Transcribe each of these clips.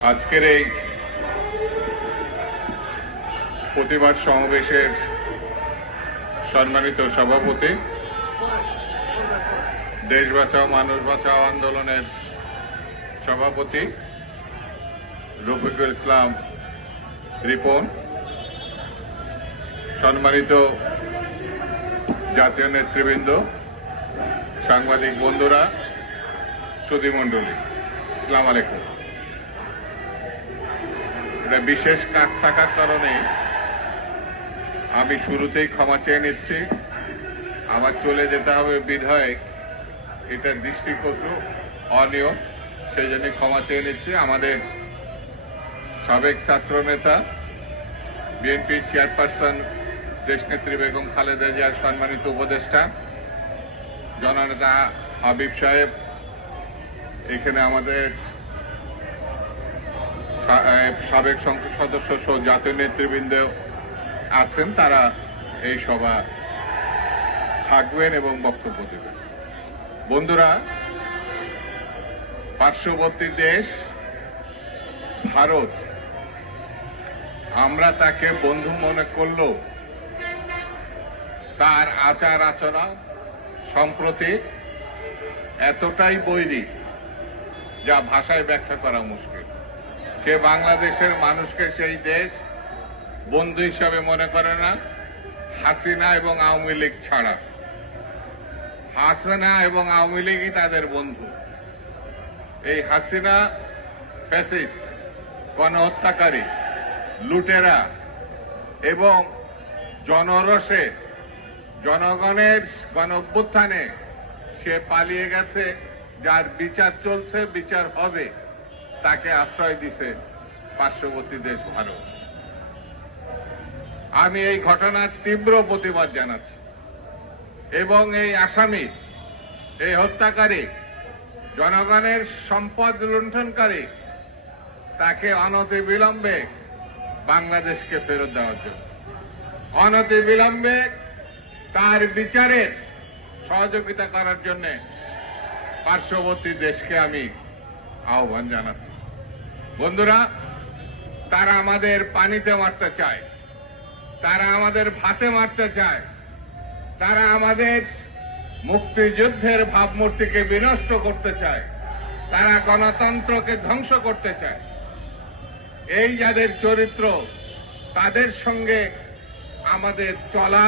আজকের এই প্রতিবাদ সমাবেশের সম্মানিত সভাপতি, দেশ বাঁচাও মানুষ বাঁচাও আন্দোলনের সভাপতি রফিকুল ইসলাম রিপন, সম্মানিত জাতীয় নেতৃবৃন্দ, সাংবাদিক বন্ধুরা, সুধীমণ্ডলী, আসসালামু আলাইকুম। বিশেষ কাজ থাকার কারণে আমি শুরুতেই ক্ষমা চেয়ে নিচ্ছি। আমার চলে যেতে হবে বিধায় এটার দৃষ্টিকটু অনিয়ম, সেই জন্য ক্ষমা চেয়ে নিচ্ছি। আমাদের সাবেক ছাত্র নেতা, বিএনপির চেয়ারপারসন দেশনেত্রী বেগম খালেদা জিয়ার সম্মানিত উপদেষ্টা জননেতা হাবিব সাহেব, এখানে আমাদের সাবেক সংসদ সদস্য সহ জাতীয় নেতৃবৃন্দ আছেন, তারা এই সভা থাকবেন এবং বক্তব্য দেবেন। বন্ধুরা, পার্শ্ববর্তী দেশ ভারত, আমরা তাকে বন্ধু মনে করলেও তার আচার আচরণ সম্প্রতি এতটাই বৈরী যা ভাষায় ব্যাখ্যা করা মুশকিল। সে বাংলাদেশের মানুষকে সেই দেশ বন্ধু হিসাবে মনে করে না, হাসিনা এবং আওয়ামী লীগ ছাড়া। হাসিনা এবং আওয়ামী লীগই তাদের বন্ধু। এই হাসিনা ফ্যাসিস্ট, গণহত্যাকারী, লুটেরা এবং জনরোষে জনগণের গণ অভ্যুত্থানে সে পালিয়ে গেছে, যার বিচার চলছে, বিচার হবে, তাকে আশ্রয় দিছে পার্শ্ববর্তী দেশ ভারত। আমি এই ঘটনার তীব্র প্রতিবাদ জানাচ্ছি এবং এই আসামি, এই হত্যাকারী, জনগণের সম্পদ লুণ্ঠনকারী, তাকে অনতিবিলম্বে বাংলাদেশকে ফেরত দেওয়ার জন্য, অনতিবিলম্বে তার বিচারের সহযোগিতা করার জন্য পার্শ্ববর্তী দেশকে আমি আহ্বান জানাচ্ছি। বন্ধুরা, তারা আমাদের পানিতে মারতে চায়, তারা আমাদের ভাতে মারতে চায়, তারা আমাদের মুক্তিযুদ্ধের ভাবমূর্তিকে বিনষ্ট করতে চায়, তারা গণতন্ত্রকে ধ্বংস করতে চায়। এই যাদের চরিত্র, তাদের সঙ্গে আমাদের চলা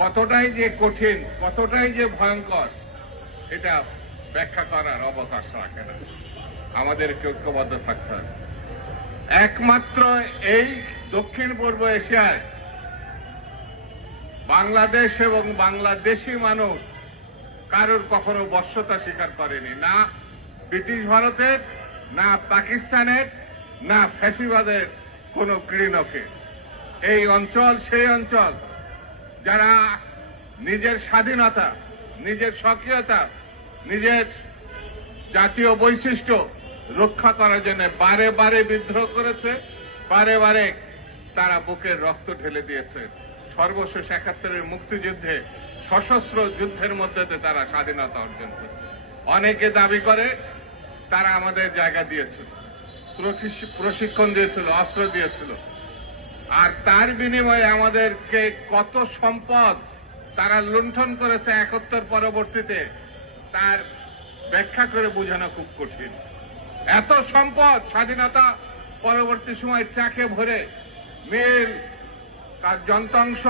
কতটাই যে কঠিন, কতটাই যে ভয়ঙ্কর, এটা ব্যাখ্যা করার অবকাশ রাখে না। আমাদেরকে ঐক্যবদ্ধ থাকতে হবে। একমাত্র এই দক্ষিণ পূর্ব এশিয়ায় বাংলাদেশ এবং বাংলাদেশি মানুষ কারোর কখনো বশ্যতা স্বীকার করেনি, না ব্রিটিশ ভারতের, না পাকিস্তানের, না ফ্যাসিবাদের কোন ক্রীড়কে। এই অঞ্চল সেই অঞ্চল যারা নিজের স্বাধীনতা, নিজের স্বকীয়তা, নিজের জাতীয় বৈশিষ্ট্য রক্ষা করার জন্য বারে বারে বিদ্রোহ করেছে, বারে বারে তারা বুকের রক্ত ঢেলে দিয়েছে। সর্বশেষ ৭১-এর মুক্তিযুদ্ধে সশস্ত্র যুদ্ধের মধ্যে তারা স্বাধীনতা অর্জন করেছে। অনেকে দাবি করে তারা আমাদের জায়গা দিয়েছিল, প্রশিক্ষণ দিয়েছিল, অস্ত্র দিয়েছিল, আর তার বিনিময়ে আমাদেরকে কত সম্পদ তারা লুণ্ঠন করেছে ৭১ পরবর্তীতে, তার ব্যাখ্যা করে বোঝানো খুব কঠিন। এত সম্পদ স্বাধীনতা পরবর্তী সময় ট্রাকে ভরে, মিল, তার যন্ত্রাংশ,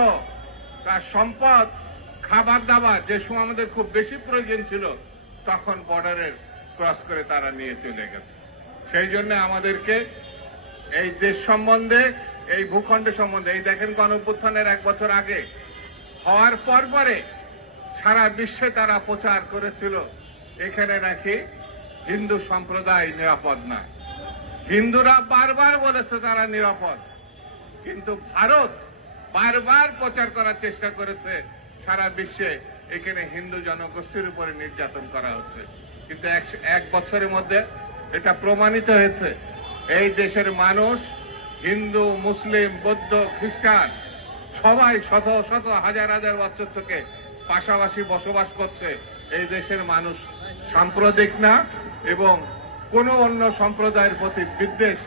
তার সম্পদ, খাবার দাবার, যে সময় আমাদের খুব বেশি প্রয়োজন ছিল, তখন বর্ডারের ক্রস করে তারা নিয়ে চলে গেছে। সেই জন্য আমাদেরকে এই দেশ সম্বন্ধে, এই ভূখণ্ড সম্বন্ধে, এই দেখেন গণঅভ্যুত্থানের ১ বছর আগে হওয়ার পরে সারা বিশ্বে তারা প্রচার করেছিল এখানে নাকি হিন্দু সম্প্রদায় নিরাপদ না। হিন্দুরা বারবার বলেছে তারা নিরাপদ, কিন্তু ভারত বারবার প্রচার করার চেষ্টা করেছে সারা বিশ্বে এখানে হিন্দু জনগোষ্ঠীর উপরে নির্যাতন করা হচ্ছে। কিন্তু ১ বছরের মধ্যে এটা প্রমাণিত হয়েছে এই দেশের মানুষ, হিন্দু, মুসলিম, বৌদ্ধ, খ্রিস্টান, সবাই শত শত হাজার হাজার বছর থেকে পাশাপাশি বসবাস করছে। এই দেশের মানুষ সাম্প্রদায়িক না এবং কোনো অন্য সম্প্রদায়ের প্রতি বিদ্বেষ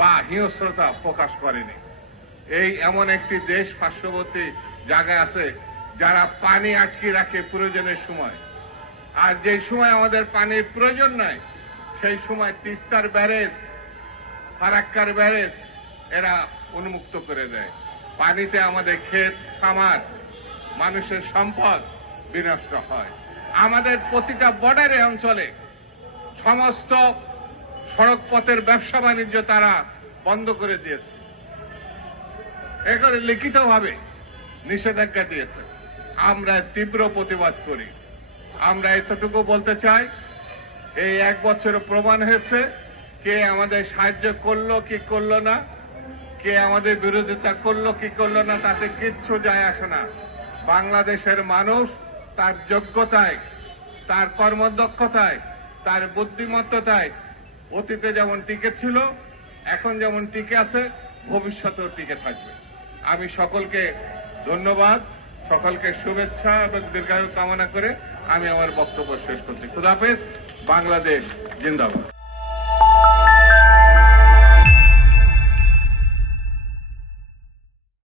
বা হিংস্রতা প্রকাশ করেনি। এই এমন একটি দেশ পার্শ্ববর্তী জায়গায় আছে যারা পানি আটকে রাখে প্রয়োজনের সময়, আর যে সময় আমাদের পানির প্রয়োজন নাই সেই সময় তিস্তার ব্যারেজ, ফারাক্কার ব্যারেজ এরা উন্মুক্ত করে দেয়। পানিতে আমাদের ক্ষেত খামার, মানুষের সম্পদ বিনষ্ট হয়। আমাদের প্রতিটা বর্ডারে অঞ্চলে সমস্ত সড়ক পথের ব্যবসা বাণিজ্য তারা বন্ধ করে দিয়েছে, এগুলো লিখিতভাবে নিষেধাজ্ঞা দিয়েছে। আমরা তীব্র প্রতিবাদ করি। আমরা এতটুকু বলতে চাই, এই 1 বছর প্রমাণ হয়েছে কে আমাদের সাহায্য করলো কি করলো না, কে আমাদের বিরোধিতা করলো কি করলো না, তাতে কিচ্ছু যায় আসে না। বাংলাদেশের মানুষ তার যোগ্যতায়, তার কর্মদক্ষতায়, তার বুদ্ধিমত্তায় অতীতে যেমন টিকে ছিল, এখন যেমন টিকে আছে, ভবিষ্যতেও টিকে থাকবে। আমি সকলকে ধন্যবাদ, সকলকে শুভেচ্ছা এবং দীর্ঘায়ু কামনা করে আমি আমার বক্তব্য শেষ করছি। খুদা হাফেজ। বাংলাদেশ জিন্দাবাদ।